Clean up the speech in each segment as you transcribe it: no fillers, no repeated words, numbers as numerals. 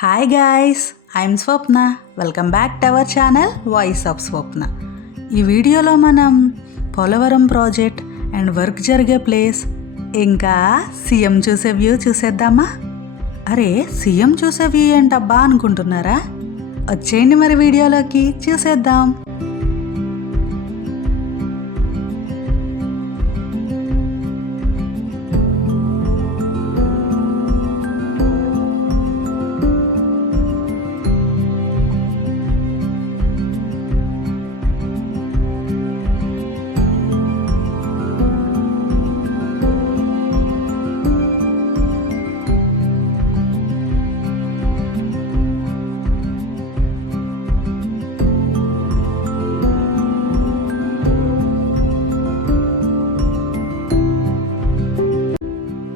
Hi guys, I'm Swapna. Welcome back to our channel voice of Swapna. ఈ వీడియోలో మనం Polavaram project and work జరిగే place ఇంకా సీఎం చూసే వ్యూ చూసేద్దామా? అరే, సీఎం చూసే వ్యూ ఏంటబ్బా అనుకుంటున్నారా? వచ్చేయండి మరి వీడియోలోకి చూసేద్దాం.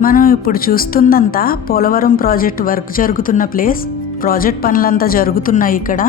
మనం ఇప్పుడు చూస్తుందంతా పోలవరం ప్రాజెక్ట్ వర్క్ జరుగుతున్న ప్లేస్. ప్రాజెక్ట్ పనులంతా జరుగుతున్నాయి ఇక్కడ.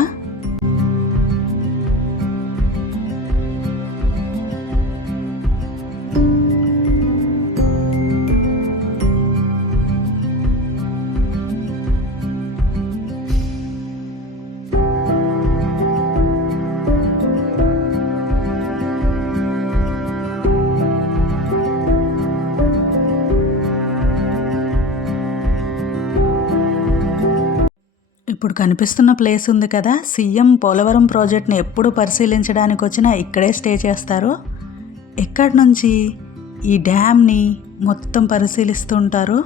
ఇప్పుడు కనిపిస్తున్న ప్లేస్ ఉంది కదా, సీఎం పోలవరం ప్రాజెక్ట్ని ఎప్పుడు పరిశీలించడానికి వచ్చినా ఇక్కడే స్టే చేస్తారు. ఇక్కడి నుంచి ఈ డ్యామ్ని మొత్తం పరిశీలిస్తూ ఉంటారు.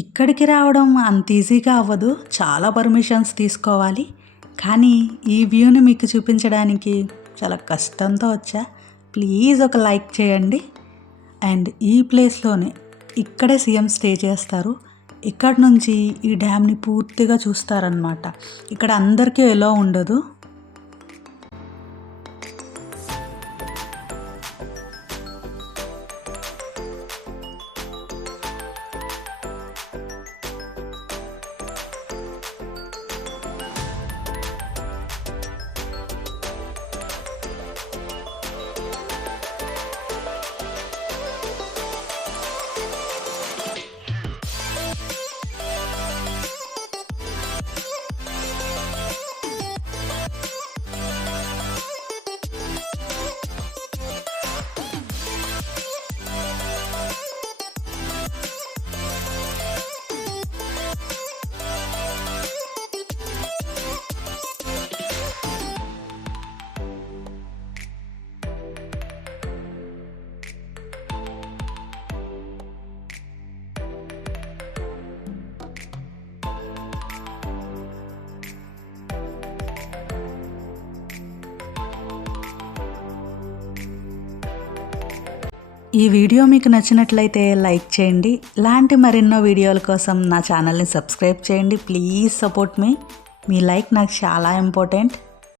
ఇక్కడికి రావడం అంత ఈజీగా అవ్వదు, చాలా పర్మిషన్స్ తీసుకోవాలి. కానీ ఈ వ్యూని మీకు చూపించడానికి చాలా కష్టంతో వచ్చా. ప్లీజ్ ఒక లైక్ చేయండి. అండ్ ఈ ప్లేస్లోనే ఇక్కడే సీఎం స్టే చేస్తారు. ఇక్కడ నుంచి ఈ డ్యామ్ని పూర్తిగా చూస్తారనమాట. ఇక్కడ అందరికీ ఎలా ఉండదు. ఈ వీడియో మీకు నచ్చినట్లయితే లైక్ చేయండి. ఇలాంటి మరెన్నో వీడియోల కోసం నా ఛానల్ని సబ్స్క్రైబ్ చేయండి. ప్లీజ్ సపోర్ట్ మీ లైక్ నాకు చాలా ఇంపార్టెంట్.